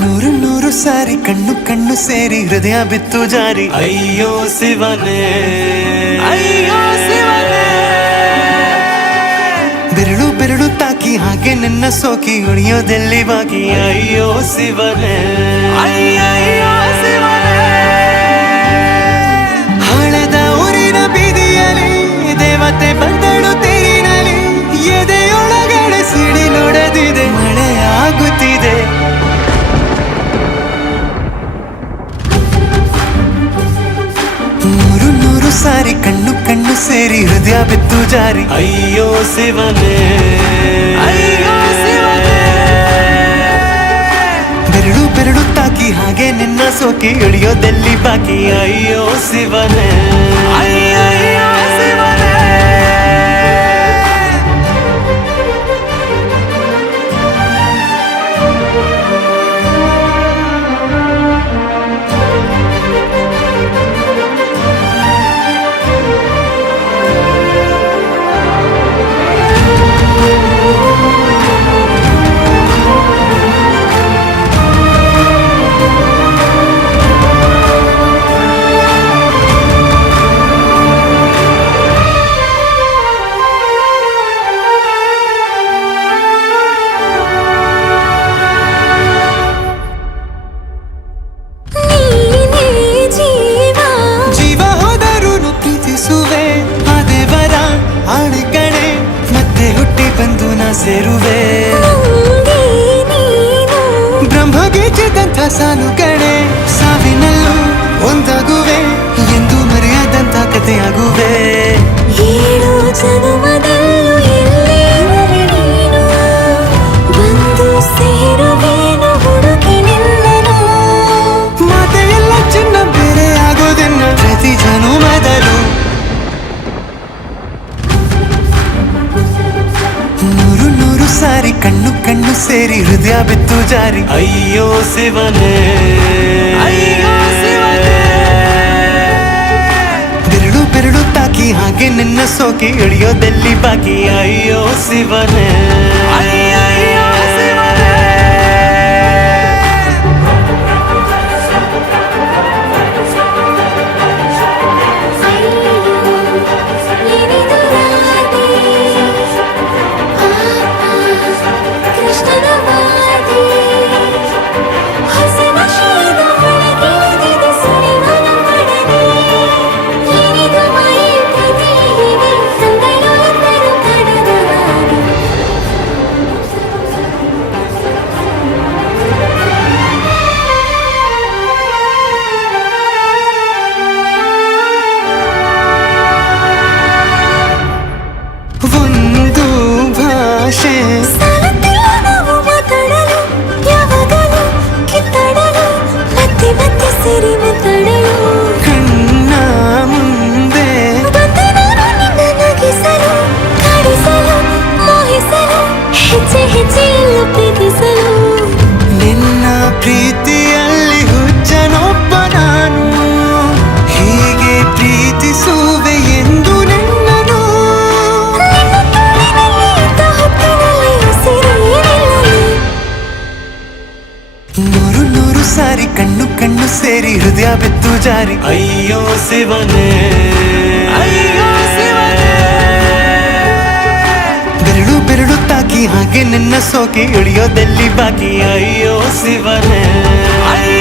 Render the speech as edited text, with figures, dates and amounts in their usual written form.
ನೂರು ನೂರು ಸಾರಿ ಕಣ್ಣು ಕಣ್ಣು ಸೇರಿ ಹೃದಯ ಬಿತ್ತು ಜಾರಿ. ಅಯ್ಯೋ ಶಿವನೇ, ಅಯ್ಯೋ ಶಿವನೇ, ಬೆರಳು ಬೆರಳು ತಾಕಿ ಹಾಗೆ ನನ್ನ ಸೋಕಿ ಉಳಿಯೋದೆಲ್ಲಿ ಬಾಕಿ. ಅಯ್ಯೋ ಶಿವನೇ, ಅಯ್ಯಯ್ಯೋ ಶಿವನೇ, ಹಳದ ಊರಿನ ಬೀದಿಯಲ್ಲಿ ದೇವತೆ ಬಂದಳು ತೇರಿನಲ್ಲಿ. ಎದೆಯೊಳಗಡೆ ಸಿಡಿ ನೋಡದಿದೆ, ಮಳೆ ಆಗುತ್ತಿದೆ. ನೂರು ನೂರು ಸಾರಿ ಕಣ್ಣು ಕಣ್ಣು ಸೇರಿ ಹೃದಯ ಬಿತ್ತು ಜಾರಿ. ಅಯ್ಯೋ ಶಿವನೇ, ಅಯ್ಯೋ ಶಿವನೇ, ಬೆರಳು ಬೆರಳು ತಾಕಿ ಹಾಗೆ ನಿನ್ನ ಸೋಕಿ ಇಳಿಯೋದೆಲ್ಲಿ ಬಾಕಿ. ಅಯ್ಯೋ ಶಿವನೇ, ಅಯ್ಯಯ್ಯೋ ಶಿವನೇ. ಸೇರುವೆ ಬ್ರಹ್ಮಗೀಚಿದಂಥ ಸಾಲು ಕಣೆ, ಸಾವಿನಲ್ಲೂ ಒಂದಾಗುವೆ ಎಂದು ಮರೆಯದಂಥ ಕಥೆಯಾಗುವೆ. ಏಳು ಜನುಮದಲ್ಲೂ ಎಲ್ಲೇ ನೀನು ಬಂದು ಸೇರುವೇನು ಹುಡುಕಿ ನಿನ್ನನು. ಮಾತೆಯೆಲ್ಲ ಚಿನ್ನ ಬೇರೆ ಆಗೋದೆನ್ನ ಪ್ರತಿ ಜನುಮದಲ್ಲೂ. ನೂರು ನೂರು ಸಾರಿ ಕಣ್ಣು ಕಣ್ಣು ಸೇರಿ ಹೃದಯ ಬಿತ್ತು ಜಾರಿ. ಅಯ್ಯೋ ಶಿವನೇ, ಅಯ್ಯೋ ಶಿವನೇ, ಬೆರಳು ಬೆರಳು ತಾಕಿ ಹಾಗೆ ನಿನ್ನ ಸೋಕಿ ಇಳಿಯೋದೆಲ್ಲಿ ಬಾಕಿ. ಅಯ್ಯೋ ಶಿವನೇ, ಅಯ್ಯಯ್ಯೋ ಶಿವನೇ. ಒಂದು ಭಾಷೆ ನಾವು ಮಾತಾಡಲು ಯಾವಾಗಲೂ ಕಿತ್ತಾಡಲು ಮತ್ತೆ ಮತ್ತೆ ಸೇರಿ ಮಾತಾಡಲು. ಕಣ್ಣ ಮುಂದೆ ಬಂದೆ ನಾನು ನಿನ್ನ ನಗಿಸಲು, ಕಾಡಿಸಲು, ಮೋಹಿಸಲು, ಹೆಜ್ಜೆ ಹೆಜ್ಜೆಯಲ್ಲೂ ಪ್ರೀತಿಸಲು. ನಿನ್ನ ಪ್ರೀತಿಯಲ್ಲಿ ಹುಚ್ಚನೊಬ್ಬ ನಾನು, ಹೀಗೆ ಪ್ರೀತಿಸುವೆ ಎಂದು ನಿನ್ನನು. ನೂರು ನೂರು ಸಾರಿ ಕಣ್ಣು ಕಣ್ಣು ಸೇರಿ ಹೃದಯ ಬಿತ್ತು ಜಾರಿ. ಅಯ್ಯೋ ಶಿವನೇ, ಅಯ್ಯೋ ಶಿವನೇ, ಬೆರಳು ಬೆರಳು ತಾಕಿ ಹಾಗೆ ನಿನ್ನ ಸೋಕಿ ಇಳಿಯೋದೆಲ್ಲಿ ಬಾಕಿ. ಅಯ್ಯೋ ಶಿವನೇ, ಅಯ್ಯೋ